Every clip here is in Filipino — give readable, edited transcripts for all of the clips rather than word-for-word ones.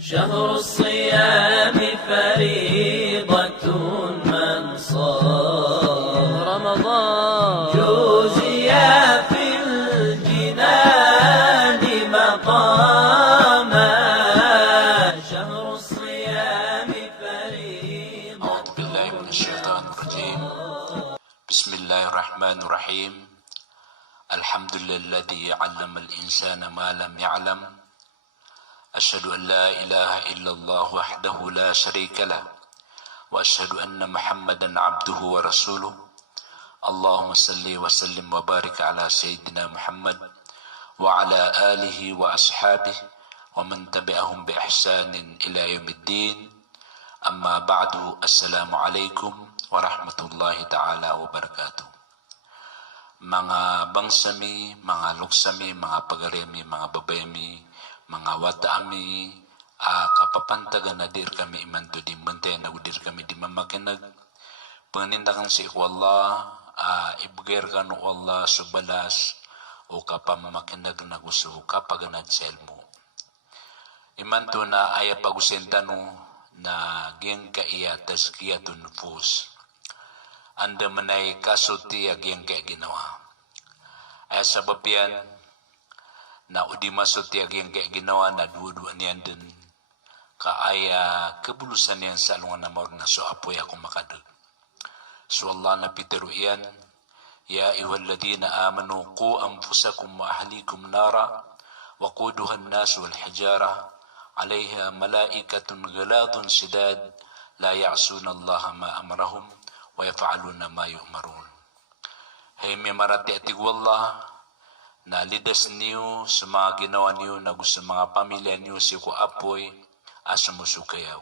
شهر الصيام فريضة من صام رمضان جوزيا في الجنان مقاما شهر الصيام فريضة. أعوذ بالله من الشيطان الرجيم. بسم الله الرحمن الرحيم. الحمد لله الذي علم الإنسان ما لم يعلم. أشهد أن لا إله إلا الله وحده لا شريك له وأشهد أن محمدا عبده ورسوله. اللهم صل وسلم وبارك على سيدنا محمد وعلى آله وأصحابه ومن تبعهم بإحسان إلى يوم الدين. أما بعد. السلام عليكم warahmatullahi ta'ala wabarakatuh. Mga bangsami, mga luksami, mga pagaremi, mga babayami, mga wataami, kapapantagan na dir kami imanto di mentay na udir kami di mamakinag. Panindakan si Allah, ibigir ka no Allah subalas o kapamamakinag na gusto kapaganad sa ilmo. Imanto na aya pagusentano na geng kaiya tazkiyatun nufus. Anda manay kasuti ageng kaya ginawa. Ay sabab yan na udi masuti ageng kaya ginawa na duwa-duwa niyan din kaaya kabulusan yan sa alungan namor na so apoy ako makadag. So Allah na pitiru yan, ya ayyuhalladhina amanu qu anfusakum wa ahlikum nara wa quduha an-nas wal hijara عليها ملائكة غلاظ شداد لا يعصون الله ما أمرهم ويفعلون ما يؤمرون. Hey may marati atig wallah na lidas niyo sa mga ginawa niyo na gusto mga pamilya niyo si ko apoy asumusukayaw.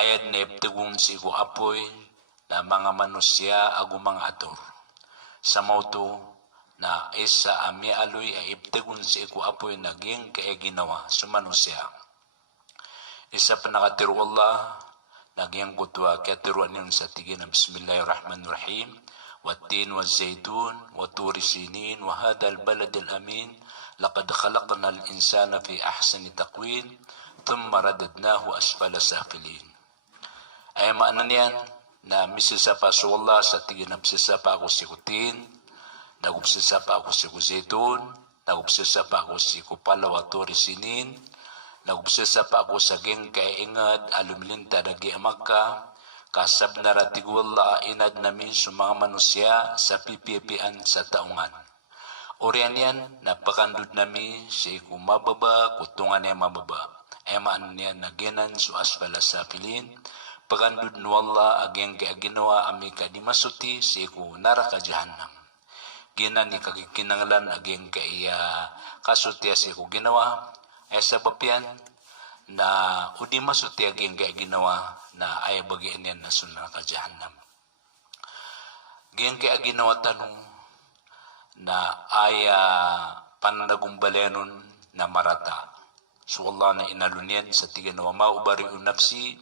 Ayad na iptigong si ko apoy na mga manusya agumang ator. Sa mauto na isa ami aloy ay iptegun si iku apoy naging kaya ginawa sumanusya. Isa pa nakatiru Allah naging kutwa kaya tiruan yun sa tigin na Bismillahirrahmanirrahim. Wattin wa zaytun wa turi sinin wa hadal balad al-amin laqad khalaqna al-insana fi ahsani taqwin thumma radadnahu asfala safilin. Ay maanan yan na misisapa sa Allah sa tigin na misisapa ako si kutin, nagupsisa pa ako si Kuzitun, nagupsisa pa ako si Kupalawa Tori Sinin, nagupsisa pa ako sa geng kaingad, alumilinta nagi amaka, kasab na ratigwala inad namin sa mga manusya sa pipipian sa taungan. Orian yan, napakandud namin sa iku mababa, kutungan niya mababa. Emaan niya naginan su asfala sa pilin, pagandud nuwala ageng kaya ginawa amika di masuti sa iku naraka jahannam. Gina ni kakikinanglan aging kaya kasutya siya ko ginawa ay sabab yan na udi masutya aging kaya ginawa na ay bagian yan na sunang ka jahannam. Giyang kaya ginawa tanong na ay pananagumbalenon na marata. So Allah na inalunyan sa tiganawa maubari'u nafsi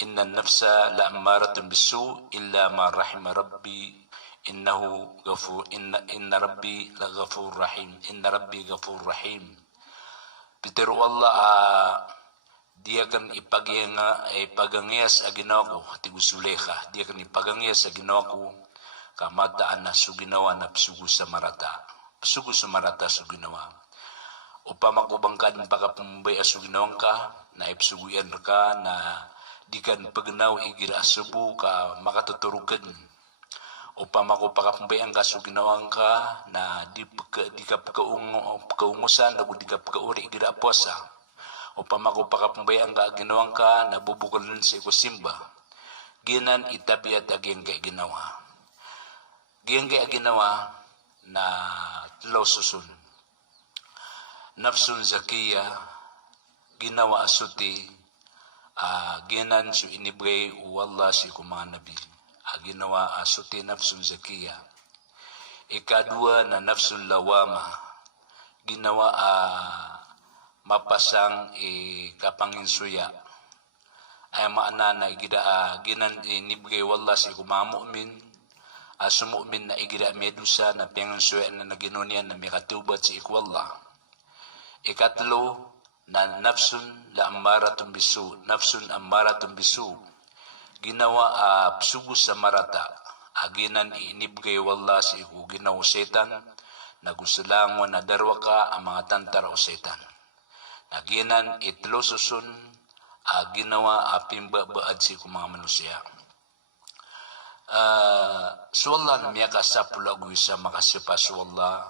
inna nafsa la ammaratun bisu illa ma rahima rabbi innahu ghafur inna rabbi laghafur rahim inna rabbi ghafur rahim. Pero Allah dia kan ipagangyas aginawa ko hati gusuleka dia kan ipagangyas aginawa ko kamataan na suginawa na psugo sa marata suginawa upama ko bangkan pakapumbay asuginawang ka na ipsuguyan ka na di kan pagnaw igira asubo ka makatuturugan upama ko pakapambay ang kaso ginawang ka na di ka pagkaungusan na di ka pagkauri gira puasa. Upama ko pakapambay ang ginawang ka na bubukulan sa ikusimba. Ginan itabi at aging kaya ginawa. Giyang kaya ginawa na tulaw susun. Nafsun zakiya ginawa asuti ginan su inibray uwallah si kumang nabi. Ginawa asuti nafsun zakiya. Ikadua na nafsun lawama. Ginawa mapasang kapanginsuya. Ay maana na ginan inibigay wallah si kumang mu'min. Sumu'min na igida medusa na pinginsuya na naginunian na may katubat si ikwallah. Ikatlo na nafsun ammaratun bisu, ginawa sugu sa marata, aginan iinibgay wallah si iku ginawa setan, nagusulangon na darwa ka ang mga tantara o setan. Naginan itlosusun, ginawa pimbabaad si iku mga manusia. Suwallah miya ka sa pulagoy sa makasipa suwallah,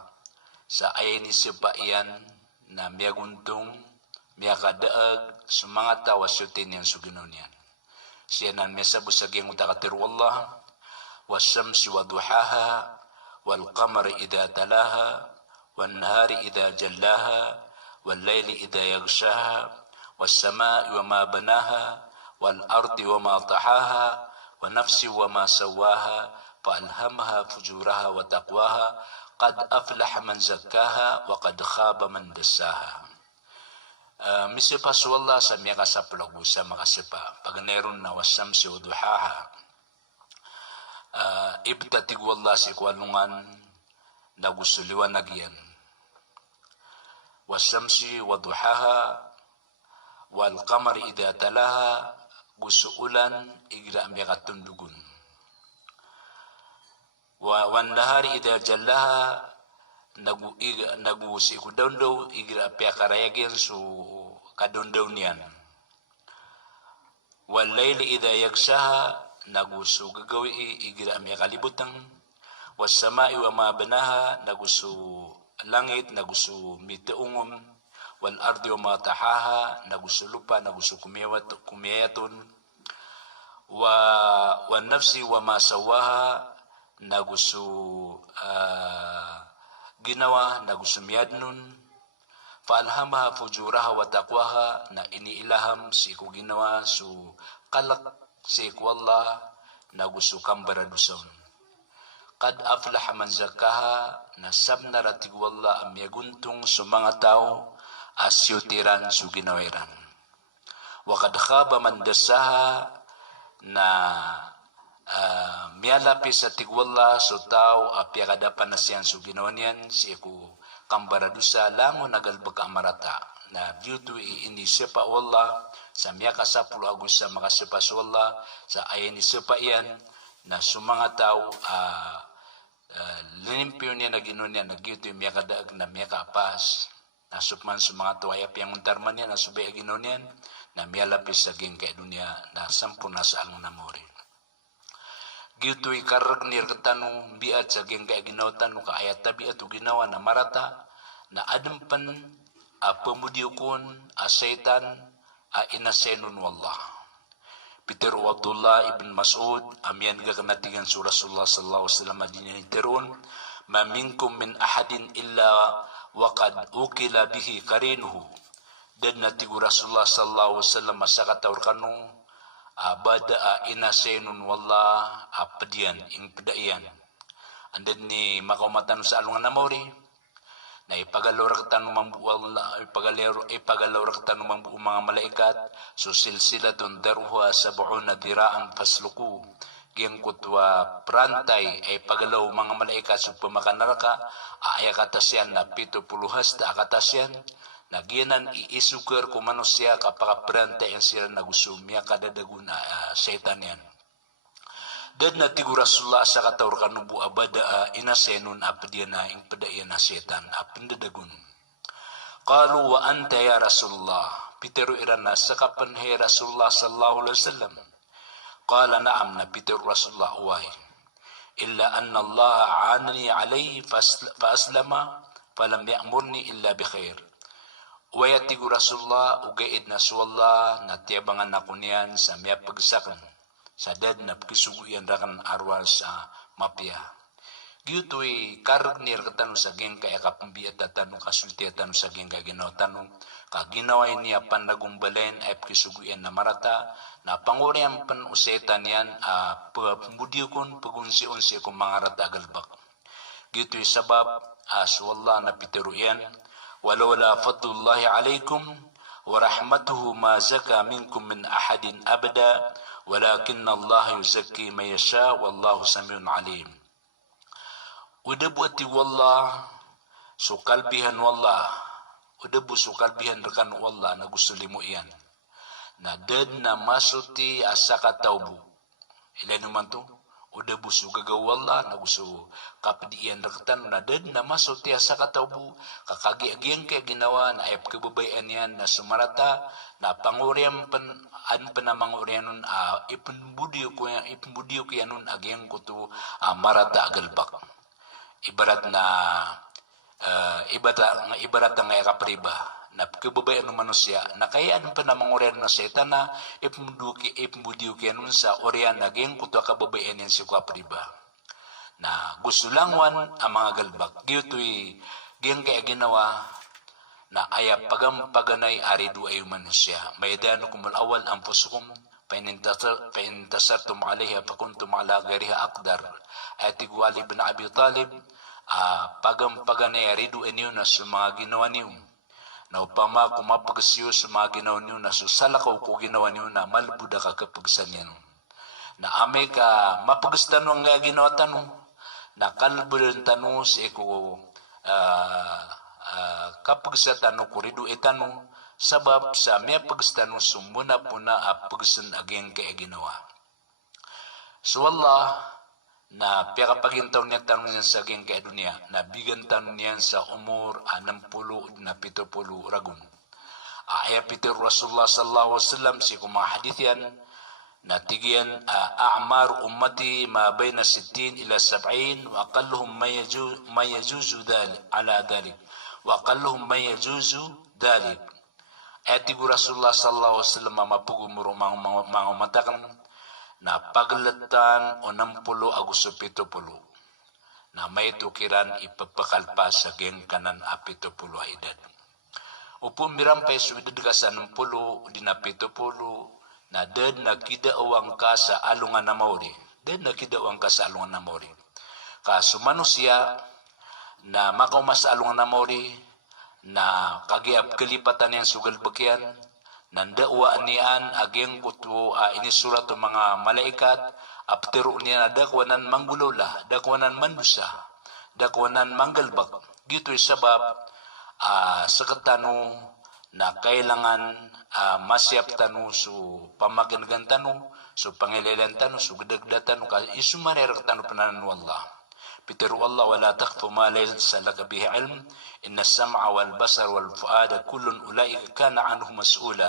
sa ayani sipa iyan na miya guntong, miya ka daag, sumanga tawa syutin yan suginon yan. Siya nan miya sa busaging utakatir wallah, wasyamsi wa duhaha, wal qamari idha talaha, wal nahari idha jallaha, wal layli idha yagshaha, was samai wa ma banaha, wal ardi wa ma tahaha, wa nafsi wa ma sawaha, fa alhamaha fujuraha wa taqwaha, qad aflaha man zakkaha wa qad khaba man dassaha. Misipa suwallah sa miya kasapulago sa makasipa, pagneron na wasyamsi wa duhaha, ibtatig wallah si kwalungan na gusuliwan nagyan. Wasyamsi wa duhaha, wal qamari idha talaha, gusuulan igra miya katundugun. Wan nahari idha jallaha, si kudondaw igra piya karayagyan su kadondaw niyan. Wal layli idha yagshaha, nagusu gagawi igira miya kalibutang. Was samai wa ma banaha, nagusu langit, nagusu miteungom. Wal ardi wa ma tahaha, nagusu lupa, nagusu kumiyatun. Wa nafsi wa ma sawaha, nagusu ginawa, nagusu miyadnun. Faalhamaha fujuraha wa taqwaha, na iniilaham si ku ginawa su kalak si ku Allah, nagusu kambaraduson. Qad aflaha man zakkaha, na sabna ratig wallah ang miyaguntong sa mga tao, asyutiran su ginawiran. Wa qad khaba man dassaha, na miyalapi sa tigwalla so tao apiyakadapan na siyan so ginawa niyan si iku kambaradusa lango nagalbag amarata na beauty inisya pa wallah sa miyaka sa pulo agus sa makasipa sa wallah sa ayan isya pa iyan na sumanga tao linimpyo niya na ginawa niya na beauty miyaka daag na miyaka apas na supman sa mga tuwaya piyang untarman niya na subay ginawa niyan na miyalapi sa gingkay dunia na sampu na sa along namori. Gito'y karag nir katano biat sa gengkay ginawa tano kaayat tabi at ginawa na marata na adampan pamudiyukon setan inasenun wallah. Peter Abdullah ibn Mas'ud amiyan gaganatigan sa Rasulullah sallallahu alaihi wasallam diniterun ma minkum min ahadin illa waqad ukila bihi karinuhu. Dan natigu Rasulullah sallallahu alaihi wasallam masakataur kanu abada inasenun wallah apadian ing pedaian andan ni makamatan sa alungan namori na ipagalawar katanu mambu wallah ipagalawar katanu mambu mga malaikat so silsilatun daruha sab'una diraan fasluku giyang kutwa prantay ay pagalaw mga malaikat so pamakanaraka ayakatasyan na 70 hasta akatasyan nagianan iisukar ko manusia kapakaprante yang sila nagusumya kadadagun setan yan. Dan natigu Rasulullah sa katawar kanubu abada inasenun apadian na ing padaian na setan apandadagun. Qalu wa anta ya Rasulullah, Peter irana sa kapanhe Rasulullah sallallahu alaihi wasallam. Qala na'am na Peter Rasulullah uway. Illa anna Allah aanani alayhi fa aslama falam ya'murni illa bi khair. Wayatigu Rasulullah ugaid na suwallah na tiyabangan ako niyan sa miya pagsakan sa dad na pagkisuguyan rakan arwal sa mapya. Giyuto'y karag nir katanong sa geng kaya kapambiat at tanong kasulti at tanong sa geng kaginaw tanong kaginaway niya panagumbalen ay pagkisuguyan na marata na panguriang panusetan yan pamudiyokon pagunsi-unsi kong mga rata agalbak. Giyuto'y sabab suwallah na pitero yan ولولا فضل الله عليكم ورحمته ما زكى منكم من أحد أبدا ولكن الله يزكي من يشاء والله سميع عليم. Udah buati wallah so kalbihan wallah udah busu kalbihan rekan Allah na gusto limo iyan. Na dad na masuti asaka taubu. Ilan naman to? Udah busu gagawa Allah na gusto kapdiyan rektan na dad na masuti asaka taubu. Kakagi-agiyan kaya ginawa na ayap kababayan yan na sumarata na panguriam an panamangurian nun ipunbudiyo ko yan nun agiyan ko to marata agalbak. Ibarat na ibarat nga ikapriba na kababayan ng manusia na kaya anong panamangurian na setan na ipumbudiyo kaya nun sa orian na agiyan ko to kababayan yan si kapriba. Na gusto langwan ang mga galbak. Giyuto'y giyan kaya ginawa na ayap paganay aridu ay manusia. Maydano kumul awal ang pusukum paintasartum alaiha pakuntum ala gariha akdar. Ayatigu Ali bin Abi Talib paganay aridu inyo na sa mga ginawa niyo. Na upama kumapagasyo sa mga ginawa niyo na susalakaw ko ginawa niyo na malbuda ka kapagsan niyo. Na ame ka mapagastan ang ginawa tanong na kalbudan tanong sa iko kapag sa tanong ko rido itanong sabab sa may pagstano sumuna po na pagsan aging kaya ginawa. So Allah na piyakapagintaw niya tanong niya sa aging kaya dunia na bigan tanong niya sa umur 60 na 70 ragun. Ayapitir Rasulullah sallallahu alaihi wasallam si kumahadith yan na tigiyan a'mar ummati ma bayna 60 ila 70 wa aqalluhum ma yajuzu ala dhalik wa aqalluhum ma yajuzu dhalik. Etigu Rasulullah sallallahu alaihi wasallam mapugumuro mga matakan na paglatan o 60 agusto 70 na may tukiran ipapakalpa sa geng kanan a 70 edad. Upong mirampay suwidad ka sa 60 di na 70 na dad nakidawang ka sa alungan na mauri. Dad nakidawang ka sa alungan na mauri. Kaso manusia na makaumas sa alungan na mauri na kagiap kalipatan niyan sugal bakyan nandawa niyan ageng kutu inisurat ng mga malaikat aptero niya na dakwanan manggulula dakwanan mandusa dakwanan manggalbak gito sabab sa katano na kailangan masyap tanu su pamakingan tanu su pangilalan tanu su gedagdatan ka isumarer tanu pananan wallah Pitiru Allah wala taqfu ma laysa laka bihi ilm inna as-sam'a wal basar wal fuada kullun ulaika kana anhu mas'ula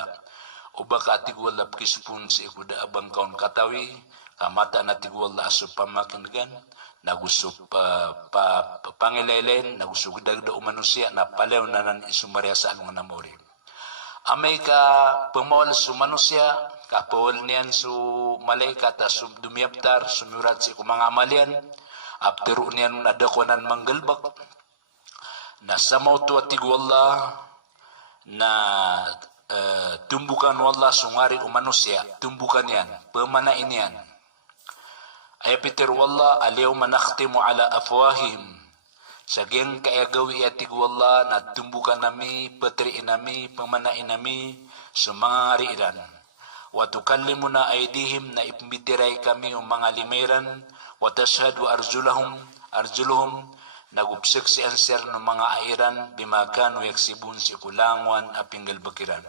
ubaka tigwala kispun si kuda abang kaun katawi kamata na tigwala aso pamakingan nagusup pangilalan nagusug dagda manusia na palew nanan isumarya sa alungan namori amay ka pamawal su manusia kapawal niyan su malaikat su dumiyaptar sumurat si kumanga amalian aptero niyan nadakwanan manggalbak na samaw tu atigu Allah na tumbukan wallah sungari manusia tumbukan yan pemanain yan ay Peter wallah al-yawma nakhtimu ala afwahim sa geng kaagawi atigu Allah na tumbukan nami patriin nami pemanain nami sumangari iran wa tukallimuna aydihim na ipmitiray kami o mga limeran wa tashhadu arjuluhum nagupsik si answer ng mga airan bima kanu yaksibun si kulangwan apinggal bakiran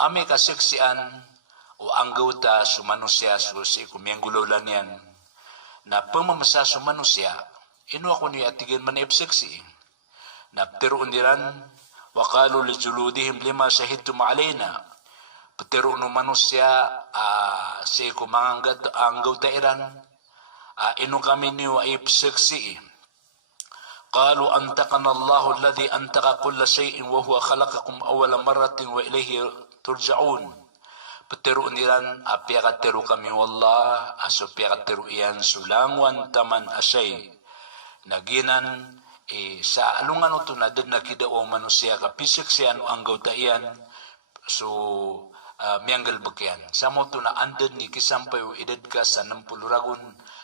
ame kaseksian o anggota su manusia su si kumiyanggulolan yan na pamamasa su manusia ino ako ni atigan man ipseksi na pero undiran wa qalu li juludihim lima shahidtum alaina pero no manusia si kumanggat anggota iran inu kami niyo ay pseksi qalu antaqana Allahu alladhi antaqa kulla shay'in wa huwa khalaqakum awwala marratin wa ilayhi turja'un petero niran apiakatero kami wallah aso piakatero iyan sulangwan taman asay naginan sa alungan uto na dad nakidaw manusia kapisik siya no ang gawta iyan so miyanggal bagyan sa mo to na andad ni kisampay o edad ka sa 60 ragon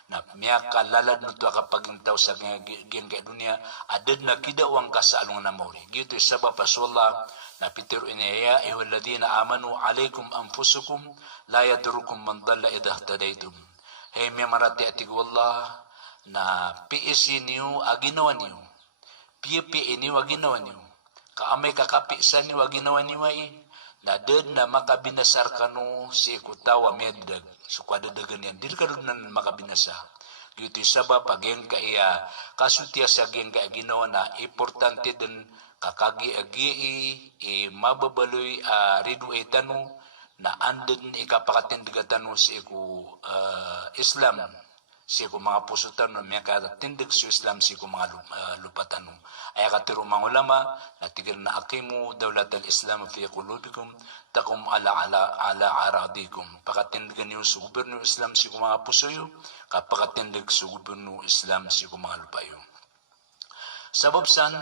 na miyaka lalad no to kapag intaw sa giyang kaya dunia adad na kidawang ka sa alungan na mauri gito sabab pasullah na pitiro inaya ihwaladina amanu alaykum anfusukum la yadurukum man dalla idha ihtadaytum hey miya marati atig wallah na piisi niyo aginawa niyo piye niyo aginawa niyo kaamay kakapi sa niwa ginawa niwai, na ded na makabinasar kanu si ikutawa meddag. So kadadagan yan, dili ka doon na makabinasa. Gito sabab ageng kaya kasutya sa ageng kaya ginawa na importante din kakagi-agi mababaloy ridu ay tanu na andun ikapakatindigatan si iku Islam, si iku mga pusutan no may kakatindig si Islam si iku mga lupatan no. Ay katiro mga ulama na tigil na akimu dawlat al-Islam fi qulubikum takum ala aradikum. Pakatindigan niyo sa gobyerno Islam si iku mga pusuyo, kapakatindig sa gobyerno Islam si iku mga lupayo. Sabab san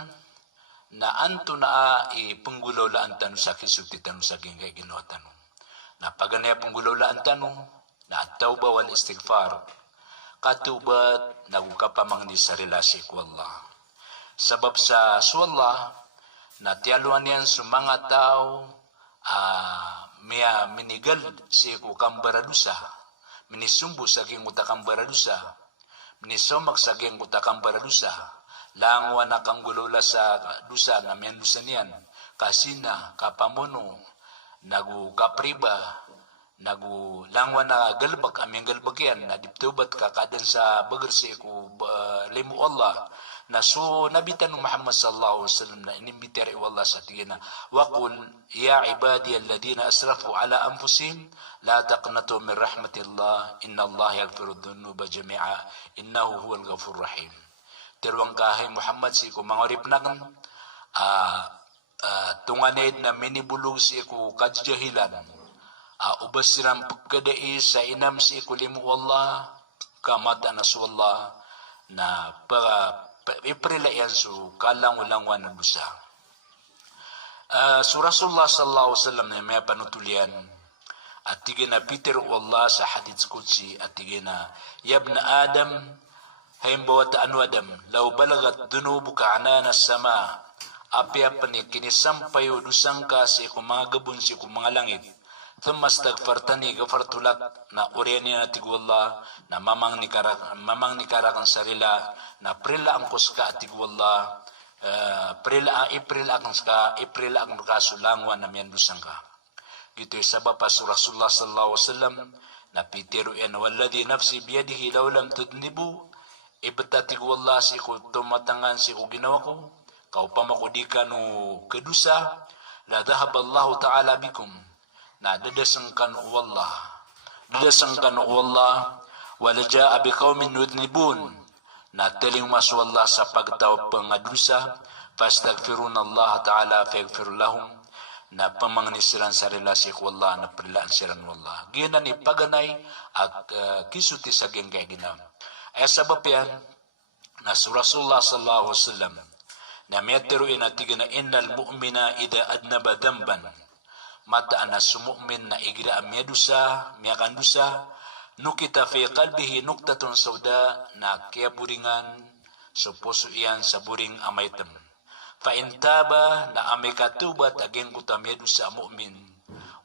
na anto na ipunggulaw laan tanu sa kisuti tanu sa gingay ginawa tanu. Na paganaya punggulaw laan tanu, na tawba wal istighfar, katubat nagukapamang ni sa relasyon ko Allah. Sabab sa Allah, na tiyaluan yan sa mga tao, minigal si kukambaradusa, minisumbo sa ging utakang baradusa, minisomak sa ging utakang baradusa, langwa na kang gulula sa dusa na miyan dusa niyan, kasina, kapamono, nagu kapriba, nagu langwa na galbak, aming galbak yan, na diptubat kakadan sa bagersi ko limu Allah, na so nabitan ng Muhammad sallallahu alaihi wasallam na inimbitari Allah sa tigina, waqul ya ibadi alladhina asrafu ala anfusihim la taqnatu min rahmatillah inna Allah yaghfiru dhunuba jami'a innahu huwal ghafurur rahim. Tirwang kahay Muhammad si ko mangorip nakan tunganid na minibulog si ko kadjahilan, ubas siram pagkadai sa inam si ko limu Allah kamata na su Allah na iprilayan su kalang-ulangwan na dusa. So Rasulullah sallallahu alaihi wasallam na may panutulian at tigina Peter Allah sa hadith qudsi at tigina yabna Adam hayang bawat anu Adam law balagat dunubuka anana sama apya pani kinisampayo dusang ka si kumagabun si mga langit thumma astaghfartani ghafartulak na ureni na tigwalla na mamang nikarakan sarila na prila ang kuska tigwalla April ang kasulangwan na miyan dusang ka. Gito sabab pa Rasulullah sallallahu alaihi wasallam na pitiro yan walladhi nafsi biyadihi law lam tudnibu ibatatig wallah si ko tumatangan si ko ginawa ko kaupamako di ka no kedusa la dhahab Allah ta'ala bikum na dadasang kan wallah wala jaa biqaumin yudnibun na teling maswallah sa pagtaw pangadusa fastaghfiruna Allah ta'ala faghfir lahum na pamangnisiran sa relasyon ko Allah na prilaan siran wallah gina ni paganay ag kisuti sa gengay ginam ay sabab yan na sa Rasulullah sallallahu alaihi wasallam na miyatiro inatiga na innal mu'mina ida adnaba damban mata na sumu'min na igira miyadusa miyakandusa nukita fi qalbihi nuktatun sauda na kaya buringan sa puso iyan sa buring amaytam. Fa intaba na amay katubat ageng kutamyedu sa mu'min.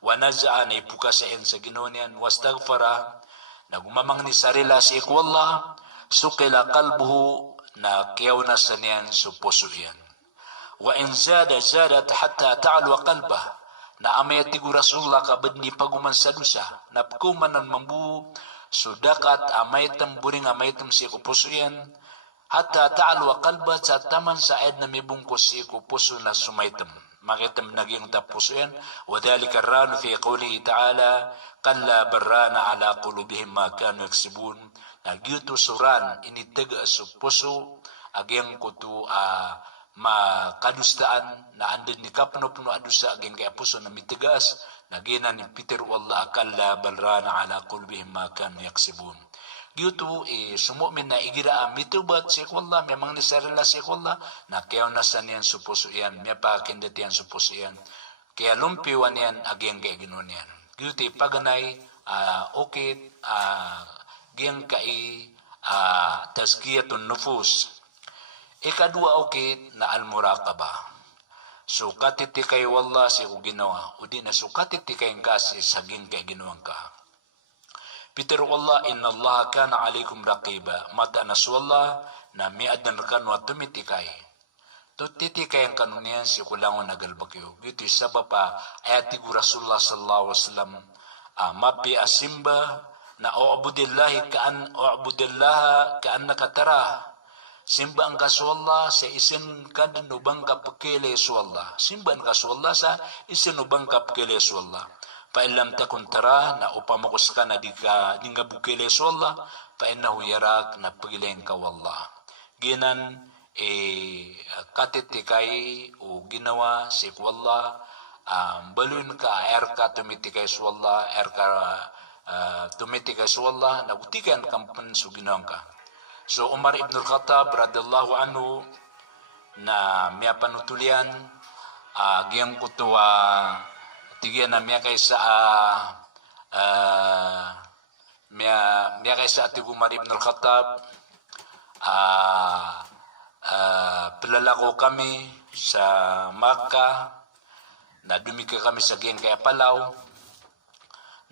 Wa naza'a na ipuka sa iyan sa ginonian. Wastagfara na gumamang ni sarila si ikwallah sukila kalbuhu na kiyaw na sa niyan sa puso iyan. Wa in zadat hatta ta'alwa kalbah na amay tigu Rasulullah kabad ni paguman sa dusa na pagkumanan mambu sudakat amaytam buring amaytam si puso yan hatta ta'alwa kalba sa taman sa ayad na may bungkos si puso na sumaytam makitam naging tapuso yan wadhalika ranu fi qawlihi ta'ala kalla barrana ala qulubihim ma kanu yaksibun nagyuto suran initaga sa puso agyang kuto makadustaan na andin ni kapno-pno adusa aging kaya puso na mitigas na gina ni Peter wallah akalla balrana ala qulbihim ma kanu yaksibun gyuto sumu'min na igira mitubat si wallah memang ni sarila si wallah na kaya nasan yan sa puso yan may pakindat yan sa puso yan kaya lumpiwan yan aging kaya ginon yan gyuto paganay okay giyang kai tazkiyatun nufus ikadua okay na al-muraqabah. So katitikay wallah si ko ginawa. O di na so katitikay ka si saging kay ginawang ka. Peter wallah inna Allah kana alaikum raqiba. Mata nas wallah na miad na kan wa tumitikay. titi kayang kanunian si kulangon nagalbakyo. Gitu sabab pa ayati gu Rasulullah sallallahu alaihi wasallam mapi asimba na u'budillahi ka'annaka tarah. Simba ang kaswalla sa isin kadinubang kapakile swalla. Simba ang kaswalla sa isinubang kapakile swalla. Fa illam takun tara na upamakus ka na di nga bukile swalla fa innahu yarak na pagilen ka wallah. Ginan katitikay o ginawa si wallah balun ka erka tumitikay swalla erka tumitikay swalla na butikan kampan so ginawang ka. So Umar ibn al-Khattab radhiyallahu anhu na miya panutulian giyang kutuwa tigyan na miya kaysa miya kaysa ati Umar ibn al-Khattab pilalako kami sa Makkah na dumika kami sa giyang kaya Palaw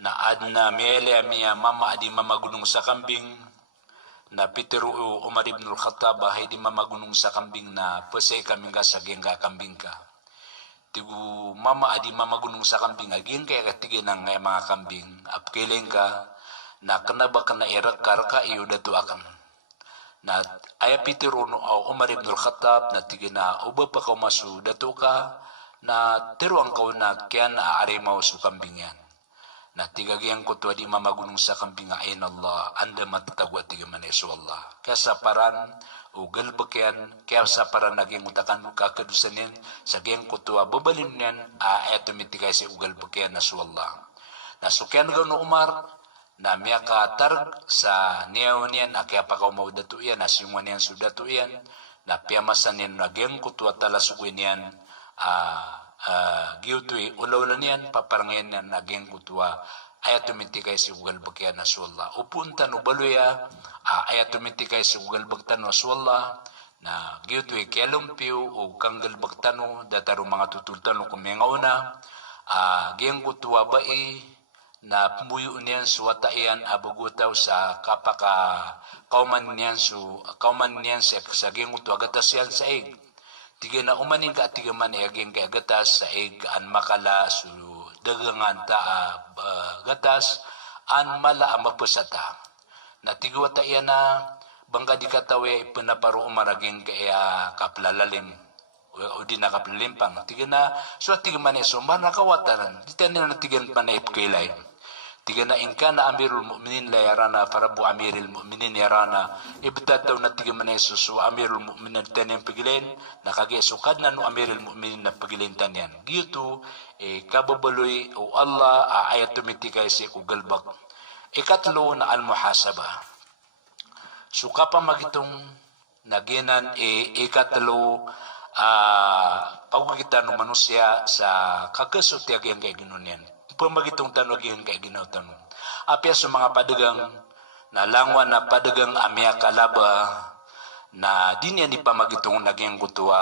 na adna miyele miya mama adi mamagunong sa kambing na Pitero Umar ibn al-Khattab ay di mamagunong sa kambing na pasay kami nga sa geng kambing ka. Tigu mama adi mamagunong sa kambing aging kaya katigin ng mga kambing apkiling ka na kanaba ka na irak karka iyo dato akam. Na ay Pitero Umar ibn al-Khattab na tigin na uba pa ka masu dato ka na teruang ka na kaya na arimaw su kambing yan. Na tigagyan ko tuwa di mamagunong sa kambing ayin Allah anda matatagwa tiga maneso Allah kaya sa paran o galbakyan kaya sa paran naging utakan kakadusanin sa geng ko tuwa babalin yan eto mitigay si ugal bakyan na su Allah na sukyan gano Umar na miya katarg sa niyaw niyan kaya pa kaumaw dato yan na siyungan yan su dato yan na piyamasan yan na geng ko tuwa talasukin yan giutuy ulaulan yan paparangyan na naging kutwa ayat tumitikay si ugal bakyan na suwalla upuntan ubaloya ayat tumitikay si ugal bagtano suwalla na giutuy kialumpiw o kanggal bagtano dataro mga tutultano kumengauna giyang kutwa bai na pumuyo niyan suwata iyan abugutaw sa kapaka kauman niyan sa giyang kutwa gatas yan sa ig tiga na umaning ka tiga man aging kay gatas sa ig an makala su dagangan ta gatas an mala mapusata na tigwa ta iya na bangka di katawe penaparo umaraging kaya kaplalalim o di nakaplalim pang tiga na so tiga man so man nakawataran di tayo na tigan panay kailay tiga na inka na amirul mu'minin la yarana farabu amirul mu'minin yarana ibtataw na tiga maneso so amirul mu'minin tanin pagilen nakagi sukad na no amirul mu'minin na pagilen tanyan giyuto kababaloy o Allah ayat tumitikay si kugalbak ikatlo na al-muhasaba suka pa magitong naginan ikatlo pagkakita ng manusia sa kakasot yagyan kay ginunyan pamagitong tanong yung kay ginaw tanong. Apya sa mga padagang na langwan na padagang amya kalaba na di niya ni pamagitong naging kutuwa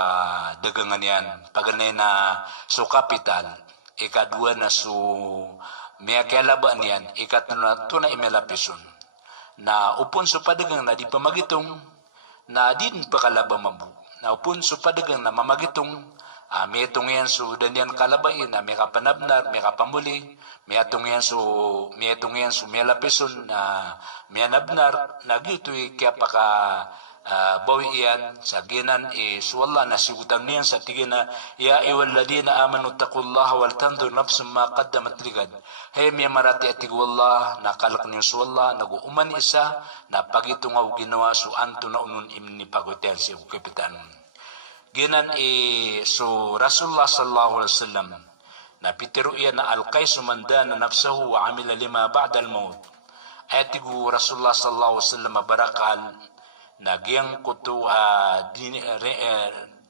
dagangan yan. Paganay na so kapital, ikadua na so miya kalaba niyan, ikatlo na ito na imelapison. Na upon so padagang na di pamagitong na di pa kalaba mabu. Na upon so padagang na mamagitong may tungyan so danyan kalabain na may kapanabnar, may kapamuli, may tungyan so may lapison na may nabnar, nagyutoy kaya paka bawi iyan sa ginan suwala na sigutan niyan sa tigin na ya iwalladina amanu taqullaha wal tandur nafsum ma qaddamat ligad. Hay may marati atig wallah na kalak niyo suwala naguuman isa na pagitungaw ginawa so anto na unun imni pagotian si kapitan. Ginan so Rasulullah sallallahu alaihi wasallam na pitiro iya na al-Qais mandana nafsahu wa amila lima ba'da al-maut. Ayatigu Rasulullah sallallahu alaihi wasallam barakal na giyang kuto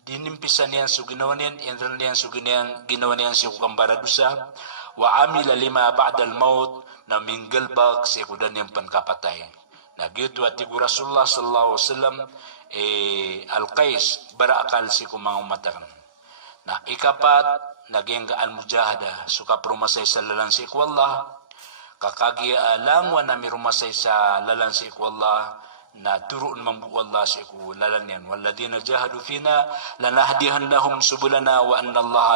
dinimpisan niyan so ginawa niyan inran niyan so ginawa niyan si kambaradusa wa amila lima ba'da al-maut na minggalbag si kudan niyang pankapatay. Nagyuto atigu Rasulullah sallallahu alaihi wasallam al-Qais barakal si kumang umatakan na ikapat naging al-mujahada suka perumasay sa lalansi ko Allah kakagi langwan na mirumasay sa lalansi ko Allah na turuan mambu Allah sa iku lalanyan walladina jahadu fina lanahdihannahum subulana wa anna Allah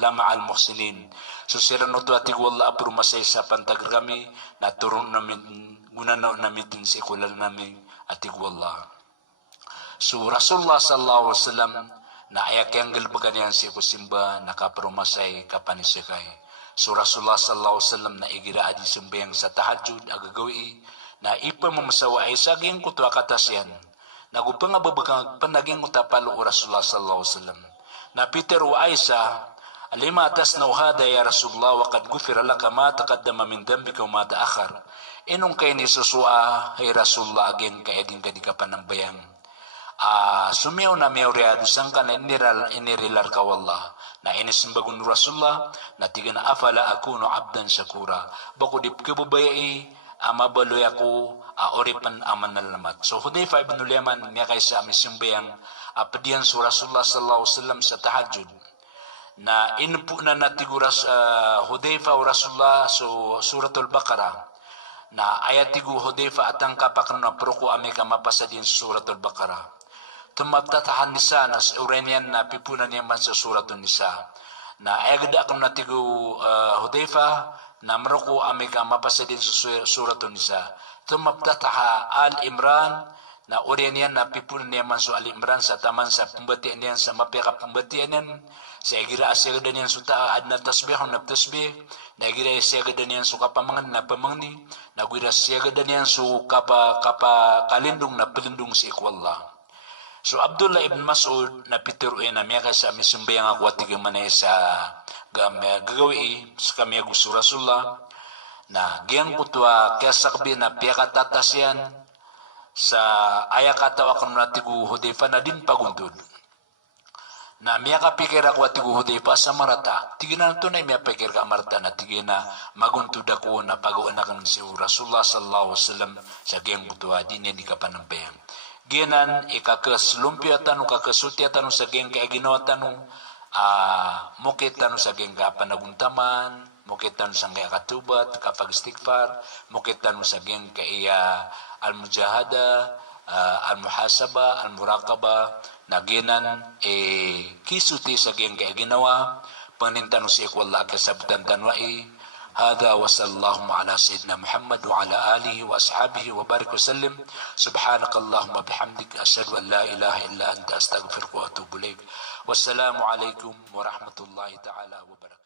lama'al muhsinin. So sira no tuati wala apro masay sa pantag kami na turun namin gunanaw namin din sa iku lalanami ati wala. So Rasulullah sallallahu alaihi wasallam na ayakyanggel baganian sa iku simba nakapromasay kapanisikay. So Rasulullah sallallahu alaihi wasallam na igira adi simbayang sa tahajud agagawi na ipa mamasawa ay saging kutwa katasyan. Nagupang ababakang panaging utapalo o Rasulullah sallallahu alaihi wasallam. Na Peter wa Aisha, alima atas na uhada ya Rasulullah wa kad gufira laka ma taqaddama min dambika wa ma ta'akhar. Inong kay ni susua ay Rasulullah aging kaeding kadikapan ng bayang. Sumiyaw na miyaw riyado sang ka na inirilar ka wallah. Na inisumbagun Rasulullah na tiga na afala akuno abdan syakura. Bako di kababayai amabaloy ako oripan aman nalamat. So Hudayfa ibn Yaman niya kay sa misimbayang apadiyan sa Rasulullah sallallahu alaihi wasallam sa tahajjud na inpo na natiguras Hudayfa o Rasulullah so suratul Baqarah na ayat tigu Hudayfa atang kapakan na proko amika mapasa din sa suratul Baqarah. Tumagtatahan nisa na sa uranian na pipunan niya man sa suratul Nisa na ayagda akong natigu Hudayfa na maroko amika mapasa din sa suratul Nisa. Tumabtataha Al-Imran na urian yan na pipunan niya man sa Al-Imran sa taman sa pembatian niyan sa mapika pembatian niyan sa igira asyaga niyan sa taad na tasbihon na tasbih na igira asyaga niyan sa kapamangan na pamangni na igira asyaga niyan sa kalindong na pelindong si ikwallah. So Abdullah ibn Mas'ud na pitiruin na miya sa misumbayang ako at tigamanay sa gagawi sa kami gusto Rasulullah na giyang kutwa kaya sakbi na piyakatatasyan sa ayakatawa kang natigu Hudayfa na din paguntod. Na miya ka pikir ako at tigu Hudayfa sa marata. Tigina na ito na miya pikir ka marata na tigina maguntod ako na pag-uanakan si Rasulullah sallallahu alaihi wasallam sa giyang kutwa din yan di ka panambayang. Ginan ikakaslumpiya tanu kakasutya tanu sa geng kaya ginawa tanu mukit tanu sa geng kapanaguntaman mukit tanu sa geng katubat kapag istighfar mukit tanu sa geng kaya al-mujahada al-muhasaba al-muraqaba na ginan kisuti sa geng kaya ginawa panintanu sa ikwalla kasabutan tanwai. هذا وصلى اللهم على سيدنا محمد وعلى آله وأصحابه وبارك وسلم سبحانك اللهم وبحمدك أشهد أن لا إله إلا أنت أستغفرك وأتوب إليك والسلام عليكم ورحمة الله تعالى وبركاته.